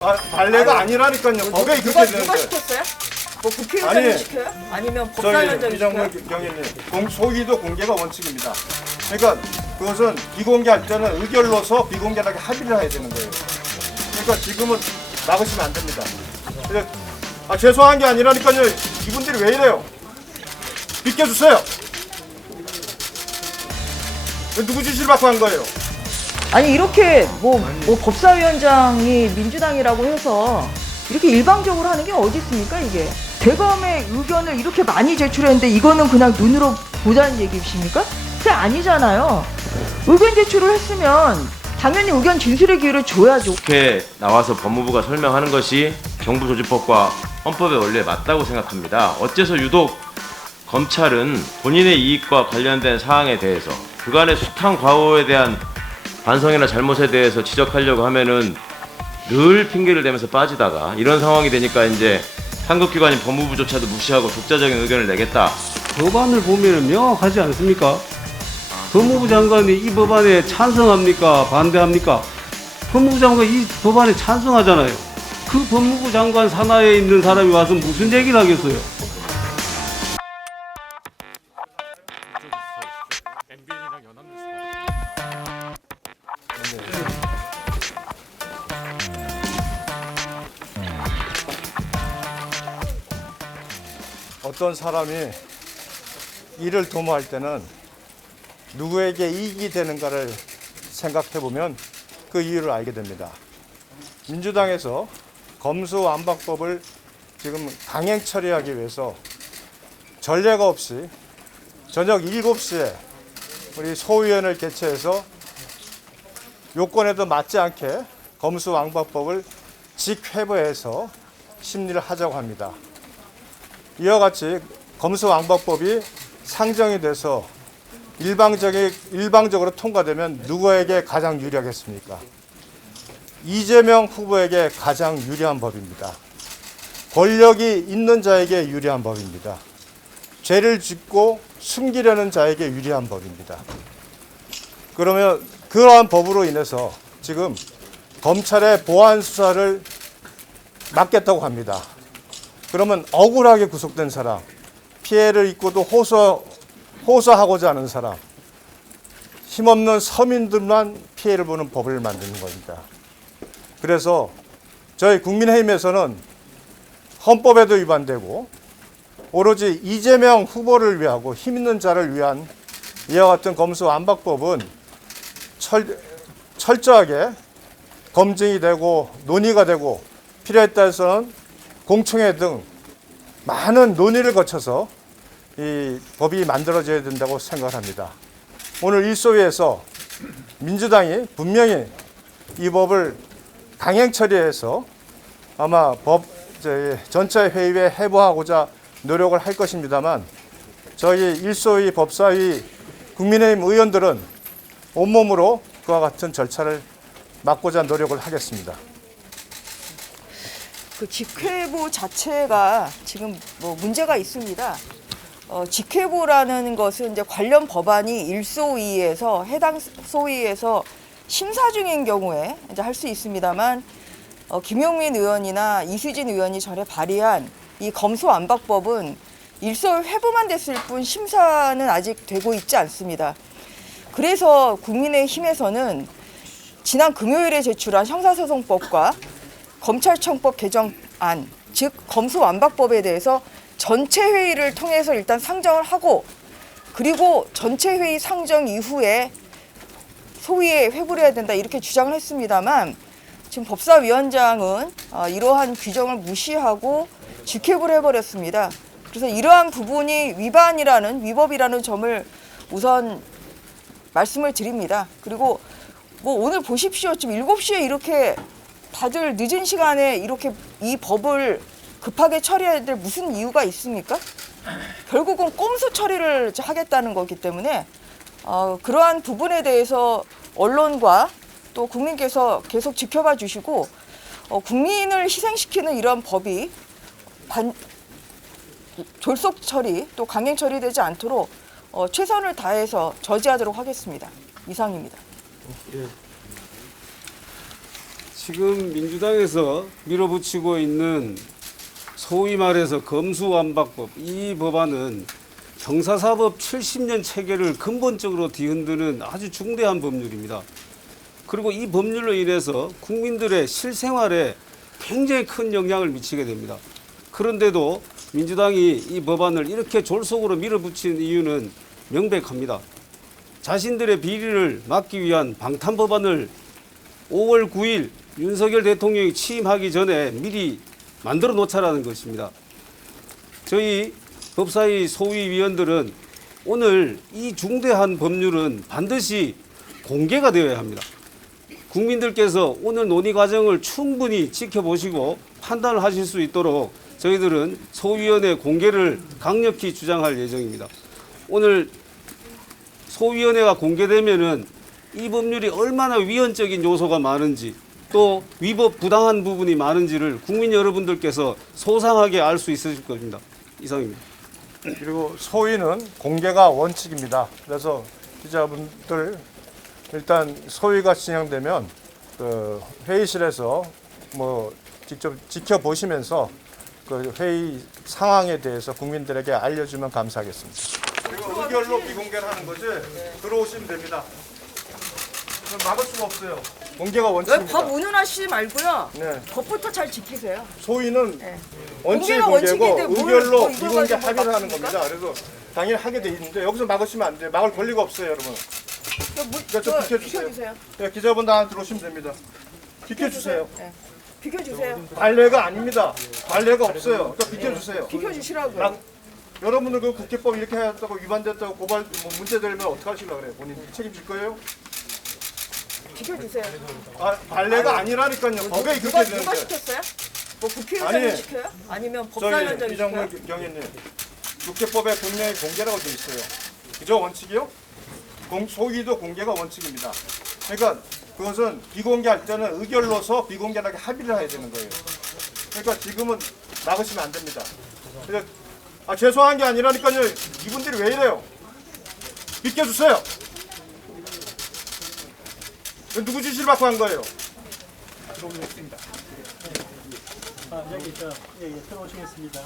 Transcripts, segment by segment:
관례가 아니라니까요. 법에 그렇게 되는데. 누가 시켰어요? 뭐 국회의장이 아니, 시켜요? 아니면 저희 법사위원장이 이정무 시켜요? 경위는 소위도 공개가 원칙입니다. 그러니까 그것은 비공개할 때는 의결로서 비공개하게 합의를 해야 되는 거예요. 그러니까 지금은 막으시면 안 됩니다. 근데, 죄송한 게 아니라니까요. 이분들이 왜 이래요? 비켜주세요. 누구 지시를 받고 한 거예요? 아니 이렇게 뭐 법사위원장이 민주당이라고 해서 이렇게 일방적으로 하는 게 어디 있습니까 이게? 대검의 의견을 이렇게 많이 제출했는데 이거는 그냥 눈으로 보자는 얘기이십니까? 그게 아니잖아요. 의견 제출을 했으면 당연히 의견 진술의 기회를 줘야죠. 이렇게 나와서 법무부가 설명하는 것이 정부조직법과 헌법의 원리에 맞다고 생각합니다. 어째서 유독 검찰은 본인의 이익과 관련된 사항에 대해서 그간의 숱한 과오에 대한 반성이나 잘못에 대해서 지적하려고 하면은 늘 핑계를 대면서 빠지다가 이런 상황이 되니까 이제 상급기관인 법무부조차도 무시하고 독자적인 의견을 내겠다. 법안을 보면 명확하지 않습니까? 법무부 장관이 이 법안에 찬성합니까? 반대합니까? 법무부 장관이 이 법안에 찬성하잖아요. 그 법무부 장관 산하에 있는 사람이 와서 무슨 얘기를 하겠어요? 어떤 사람이 일을 도모할 때는 누구에게 이익이 되는가를 생각해 보면 그 이유를 알게 됩니다. 민주당에서 검수완박법을 지금 강행 처리하기 위해서 전례가 없이 저녁 7시에 우리 소위원을 개최해서 요건에도 맞지 않게 검수완박법을 직회부해서 심리를 하자고 합니다. 이와 같이 검수완박법이 상정이 돼서 일방적으로 통과되면 누구에게 가장 유리하겠습니까? 이재명 후보에게 가장 유리한 법입니다. 권력이 있는 자에게 유리한 법입니다. 죄를 짓고 숨기려는 자에게 유리한 법입니다. 그러면 그러한 법으로 인해서 지금 검찰의 보안 수사를 막겠다고 합니다. 그러면 억울하게 구속된 사람, 피해를 입고도 호소하고자 하는 사람, 힘없는 서민들만 피해를 보는 법을 만드는 겁니다. 그래서 저희 국민의힘에서는 헌법에도 위반되고 오로지 이재명 후보를 위하고 힘 있는 자를 위한 이와 같은 검수완박법은 철저하게 검증이 되고 논의가 되고 필요에 따라서는 공청회 등 많은 논의를 거쳐서 이 법이 만들어져야 된다고 생각합니다. 오늘 일소위에서 민주당이 분명히 이 법을 강행 처리해서 아마 전체 회의에 회부하고자 노력을 할 것입니다만 저희 일소위 법사위 국민의힘 의원들은 온몸으로 그와 같은 절차를 막고자 노력을 하겠습니다. 그 직회부 자체가 지금 뭐 문제가 있습니다. 직회부라는 것은 이제 관련 법안이 일소위에서 해당 소위에서 심사 중인 경우에 이제 할 수 있습니다만 김용민 의원이나 이수진 의원이 전에 발의한 이 검수완박법은 일소위 회부만 됐을 뿐 심사는 아직 되고 있지 않습니다. 그래서 국민의힘에서는 지난 금요일에 제출한 형사소송법과 검찰청법 개정안, 즉 검수완박법에 대해서 전체 회의를 통해서 일단 상정을 하고 그리고 전체 회의 상정 이후에 소위에 회부를 해야 된다 이렇게 주장을 했습니다만 지금 법사위원장은 이러한 규정을 무시하고 직회부를 해버렸습니다. 그래서 이러한 부분이 위법이라는 점을 우선 말씀을 드립니다. 그리고 뭐 오늘 보십시오. 지금 7시에 이렇게 다들 늦은 시간에 이렇게 이 법을 급하게 처리해야 될 무슨 이유가 있습니까? 결국은 꼼수 처리를 하겠다는 거기 때문에 그러한 부분에 대해서 언론과 또 국민께서 계속 지켜봐 주시고 국민을 희생시키는 이러한 법이 졸속 처리 또 강행 처리되지 않도록 최선을 다해서 저지하도록 하겠습니다. 이상입니다. 지금 민주당에서 밀어붙이고 있는 소위 말해서 검수완박법, 이 법안은 형사사법 70년 체계를 근본적으로 뒤흔드는 아주 중대한 법률입니다. 그리고 이 법률로 인해서 국민들의 실생활에 굉장히 큰 영향을 미치게 됩니다. 그런데도 민주당이 이 법안을 이렇게 졸속으로 밀어붙인 이유는 명백합니다. 자신들의 비리를 막기 위한 방탄법안을 5월 9일 윤석열 대통령이 취임하기 전에 미리 만들어 놓자라는 것입니다. 저희 법사위 소위위원들은 오늘 이 중대한 법률은 반드시 공개가 되어야 합니다. 국민들께서 오늘 논의 과정을 충분히 지켜보시고 판단을 하실 수 있도록 저희들은 소위원회 공개를 강력히 주장할 예정입니다. 오늘 소위원회가 공개되면은 이 법률이 얼마나 위헌적인 요소가 많은지 또 위법 부당한 부분이 많은지를 국민 여러분들께서 소상하게 알 수 있으실 겁니다. 이상입니다. 그리고 소위는 공개가 원칙입니다. 그래서 기자분들 일단 소위가 진행되면 그 회의실에서 뭐 직접 지켜보시면서 그 회의 상황에 대해서 국민들에게 알려주면 감사하겠습니다. 그리고 의결로 비공개를 하는 거지 들어오시면 됩니다. 그럼 막을 수가 없어요. 공개가 원칙입니다. 법 운운하시지 말고요. 네. 법부터 잘 지키세요. 소위는 네. 원칙이 공개가 공개고 원칙인데 뭘 의결로 뭐 이걸 비공개 가지고 합의를 하는 막습니까? 겁니다. 그래서 당연히 하게 돼 있는데 여기서 막으시면 안 돼요. 막을 권리가 없어요, 여러분. 그러니까 좀 비켜주세요. 네, 기자분들 하나 들어오시면 됩니다. 비켜주세요. 네. 비켜주세요. 관례가 아닙니다. 관례가 없어요. 그러니까 비켜주세요. 비켜주시라고요. 여러분들 그 국회법 이렇게 했다고 위반됐다고 고발 뭐 문제 되면 어떡하시려고 그래요? 본인 책임질 거예요? 비켜주세요. 아, 관례가 아니라니까요. 법에 누가 그렇게 되는데. 시켰어요? 뭐 국회의장이 아니, 시켜요? 아니면 저희 법사위원장이 시켜요? 이정문 경위님, 국회법에 분명히 공개라고 되어 있어요. 그저 원칙이요? 소위도 공개가 원칙입니다. 그러니까 그것은 비공개할 때는 의결로서 비공개하게 합의를 해야 되는 거예요. 그러니까 지금은 막으시면 안 됩니다. 그래서 죄송한 게 아니라니까요. 이분들이 왜 이래요? 비켜주세요. 누구 지시를 받고 한 거예요? 들어오겠습니다. 여기 들어오시겠습니다.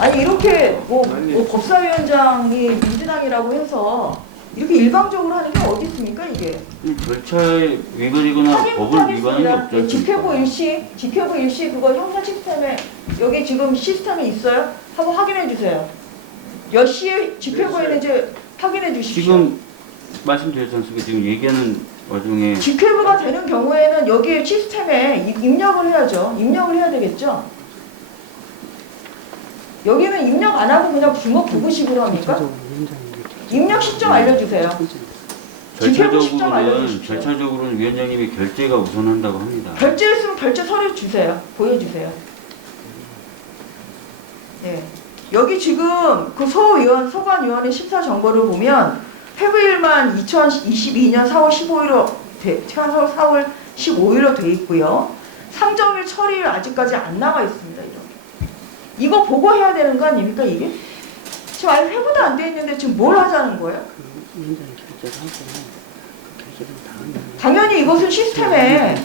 아니 이렇게 뭐 법사위원장이 민주당이라고 해서 이렇게 일방적으로 하는 게 어디 있습니까 이게? 절차에 위반이거나 법을 위반한 게 없죠. 지켜보 일시 그거 형사 시스템에 여기 지금 시스템에 있어요? 한번 확인해 주세요. 몇 시에 집회부했는지 확인해 주십시오. 지금 말씀드렸지 않습니까? 지금 얘기하는 와중에 집회부가 되는 경우에는 여기 시스템에 입력을 해야죠. 입력을 해야 되겠죠. 여기는 입력 안 하고 그냥 주먹 부부식으로 합니까? 입력 시점 알려주세요. 집회부 시점 알려주십시오. 절차적으로는 위원장님이 결재가 우선한다고 합니다. 결제 있으면 결제 서류 주세요. 보여주세요. 네. 여기 지금 그 소관위원회 심사 정보를 보면 회부일만 2022년 4월 15일로 4월 15일로 돼 있고요. 상정일 처리일 아직까지 안 나와 있습니다. 이거 보고 해야 되는 거 아닙니까 이게? 지금 아예 회부도 안 돼 있는데 지금 뭘 하자는 거예요? 당연히 이것은 시스템에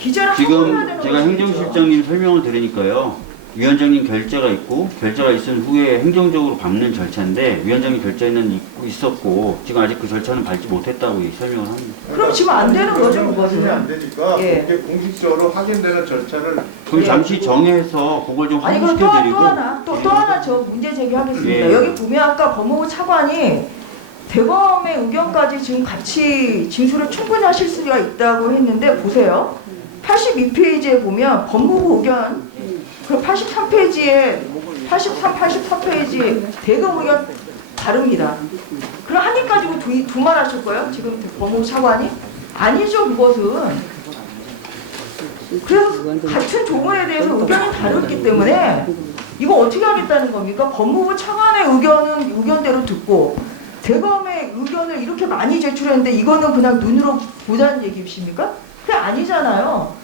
기재를 하고 해야 지금 되는 제가 것이죠. 행정실장님 설명을 드리니까요. 위원장님 결재가 있고 결재가 있은 후에 행정적으로 밟는 절차인데 위원장님 결재는 있었고 지금 아직 그 절차는 밟지 못했다고 설명을 합니다. 그럼 지금 안 되는 거죠 확인이 안 그것은. 되니까 예. 그게 공식적으로 확인되는 절차를 그럼 예. 잠시 정해서 그걸 좀 아니 그럼 확인시켜드리고 또 하나 저 문제 제기하겠습니다. 예. 여기 보면 아까 법무부 차관이 대검의 의견까지 지금 같이 진술을 충분히 하실 수가 있다고 했는데 보세요. 82페이지에 보면 법무부 의견 그 83페이지에 84페이지에 대검 의견 다릅니다. 그럼 한 개 가지고 두말하실 거예요? 지금 법무부 차관이? 아니죠, 그것은. 그래서 같은 조문에 대해서 의견이 다르기 때문에 이거 어떻게 하겠다는 겁니까? 법무부 차관의 의견은 의견대로 듣고 대검의 의견을 이렇게 많이 제출했는데 이거는 그냥 눈으로 보자는 얘기이십니까? 그게 아니잖아요.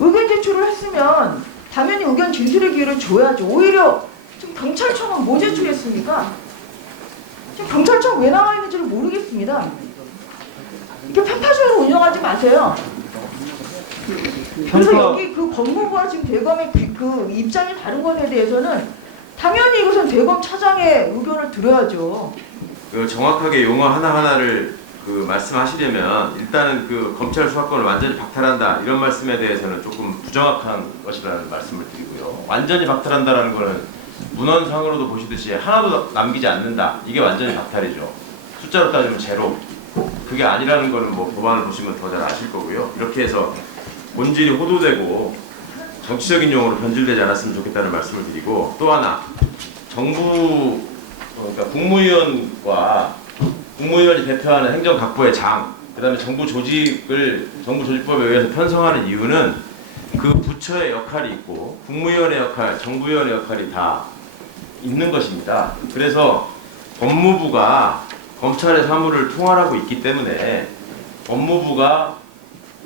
의견 제출을 했으면 당연히 의견 진술의 기회를 줘야죠. 오히려 지금 경찰청은 뭐 제출했습니까? 지금 경찰청 왜 나와 있는지를 모르겠습니다. 이렇게 편파적으로 운영하지 마세요. 그래서 여기 그 법무부와 지금 대검의 그 입장이 다른 것에 대해서는 당연히 이것은 대검 차장의 의견을 들어야죠. 그 정확하게 용어 하나하나를 그 말씀하시려면 일단은 그 검찰 수사권을 완전히 박탈한다 이런 말씀에 대해서는 조금 부정확한 것이라는 말씀을 드리고요. 완전히 박탈한다라는 거는 문헌상으로도 보시듯이 하나도 남기지 않는다. 이게 완전히 박탈이죠. 숫자로 따지면 제로. 그게 아니라는 거는 뭐 법안을 보시면 더 잘 아실 거고요. 이렇게 해서 본질이 호도되고 정치적인 용어로 변질되지 않았으면 좋겠다는 말씀을 드리고, 또 하나 정부 그러니까 국무위원이 대표하는 행정각부의 장, 그다음에 정부 조직법에 의해서 편성하는 이유는 그 부처의 역할이 있고 국무위원의 역할, 정부위원의 역할이 다 있는 것입니다. 그래서 법무부가 검찰의 사무를 통할하고 있기 때문에 법무부가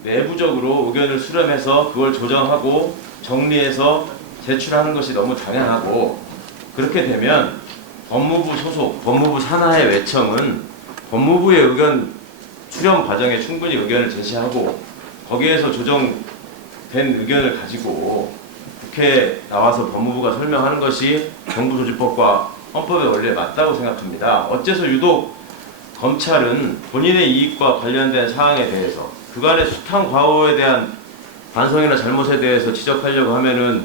내부적으로 의견을 수렴해서 그걸 조정하고 정리해서 제출하는 것이 너무 당연하고, 그렇게 되면 법무부 소속, 법무부 산하의 외청은 법무부의 의견 수렴 과정에 충분히 의견을 제시하고 거기에서 조정된 의견을 가지고 국회에 나와서 법무부가 설명하는 것이 정부조직법과 헌법의 원리에 맞다고 생각합니다. 어째서 유독 검찰은 본인의 이익과 관련된 사항에 대해서 그간의 숱한 과오에 대한 반성이나 잘못에 대해서 지적하려고 하면은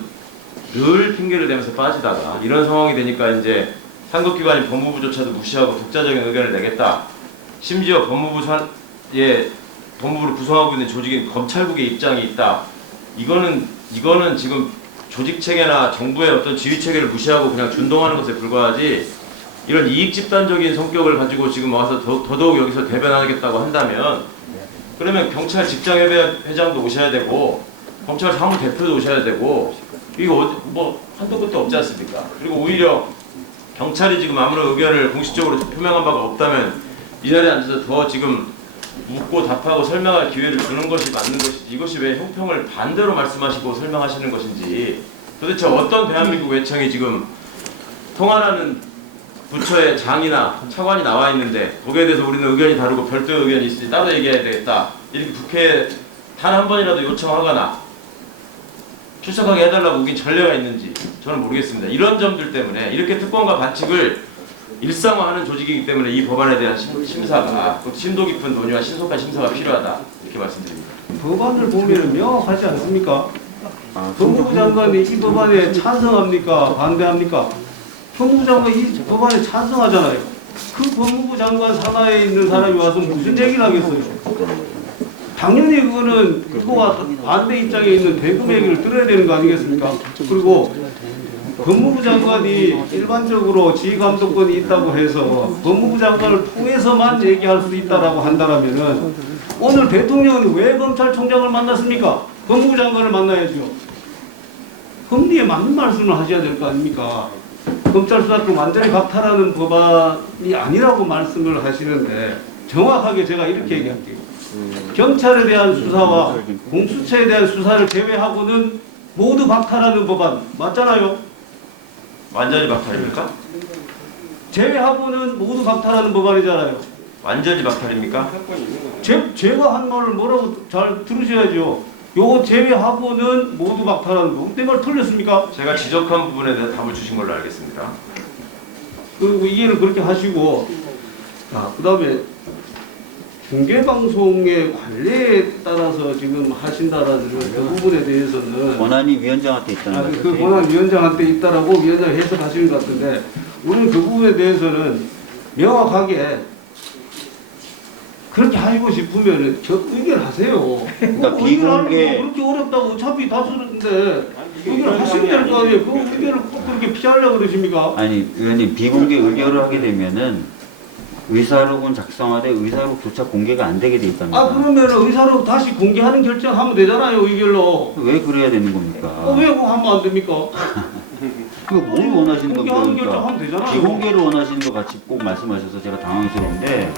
늘 핑계를 대면서 빠지다가 이런 상황이 되니까 이제 상급기관인 법무부조차도 무시하고 독자적인 의견을 내겠다. 심지어 법무부를 구성하고 있는 조직인 검찰국의 입장이 있다. 이거는 지금 조직체계나 정부의 어떤 지휘체계를 무시하고 그냥 준동하는 것에 불과하지, 이런 이익 집단적인 성격을 가지고 지금 와서 더더욱 여기서 대변하겠다고 한다면, 그러면 경찰 직장회장도 오셔야 되고 검찰 사무대표도 오셔야 되고, 이거 뭐 한도 끝도 없지 않습니까? 그리고 오히려 경찰이 지금 아무런 의견을 공식적으로 표명한 바가 없다면 이 자리에 앉아서 더 지금 묻고 답하고 설명할 기회를 주는 것이 맞는 것이지, 이것이 왜 형평을 반대로 말씀하시고 설명하시는 것인지, 도대체 어떤 대한민국 외청이 지금 통할하는 부처의 장이나 차관이 나와 있는데 거기에 대해서 우리는 의견이 다르고 별도의 의견이 있으니 따로 얘기해야 되겠다, 이렇게 국회에 단 한 번이라도 요청하거나 출석하게 해달라고 우긴 전례가 있는지 저는 모르겠습니다. 이런 점들 때문에 이렇게 특권과 반칙을 일상화하는 조직이기 때문에 이 법안에 대한 심사가, 심도 깊은 논의와 신속한 심사가 필요하다, 이렇게 말씀드립니다. 법안을 보면 명확하지 않습니까? 법무부 장관이 이 법안에 찬성합니까? 반대합니까? 법무부 장관이 이 법안에 찬성하잖아요. 그 법무부 장관 산하에 있는 사람이 와서 무슨 얘기를 하겠어요? 당연히 그거는 그거와 반대 입장에 있는 대금 얘기를 들어야 되는 거 아니겠습니까? 그리고 법무부 장관이 일반적으로 지휘감독권이 있다고 해서 법무부 장관을 통해서만 얘기할 수 있다라고 한다면은 오늘 대통령은 왜 검찰총장을 만났습니까? 법무부 장관을 만나야죠. 법리에 맞는 말씀을 하셔야 될 거 아닙니까? 검찰 수사권 완전히 박탈하는 법안이 아니라고 말씀을 하시는데, 정확하게 제가 이렇게 얘기할게요. 경찰에 대한 수사와 공수처에 대한 수사를 제외하고는 모두 박탈하는 법안 맞잖아요? 완전히 박탈입니까? 제외하고는 모두 박탈하는 법안이잖아요. 완전히 박탈입니까? 제가 한 말을 뭐라고 잘 들으셔야죠. 요거 제외하고는 모두 박탈하는 법. 내 말 틀렸습니까? 제가 지적한 부분에 대해 답을 주신 걸로 알겠습니다. 그리고 이해를 그렇게 하시고, 그 다음에 중계방송의 관리에 따라서 지금 하신다라는 그 부분에 대해서는 권한이 위원장한테 있다는 거죠. 그 권한 위원장한테 있다라고 위원장이 해석하시는 것 같은데, 우리는 그 부분에 대해서는 명확하게 그렇게 하시고 싶으면은 저 의결하세요. 그러니까 뭐 비공개- 의결하는 거 그렇게 어렵다고 어차피 다수는데 의결하시면 될 거 아니에요. 그 의결을 꼭 그렇게 피하려고 그러십니까? 아니 의원님 비공개 의결을 하게 되면은 의사록은 작성하되 의사록조차 공개가 안 되게 돼 있답니다. 아 그러면 의사로 다시 공개하는 결정하면 되잖아요 의결로. 왜 그래야 되는 겁니까? 왜 그거 하면 안 됩니까? 그거 뭘 원하시는 겁니까? 공개하는 결정하면 되잖아요. 비공개를 원하시는 것 같이 꼭 말씀하셔서 제가 당황스러운데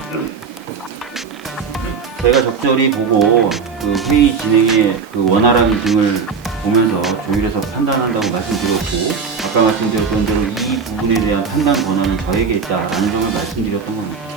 제가 적절히 보고 그 회의 진행의 그 원활함 등을 보면서 조율해서 판단한다고 말씀드렸고 아까 말씀드렸던 대로 이 부분에 대한 판단 권한은 저에게 있다라는 점을 말씀드렸던 겁니다.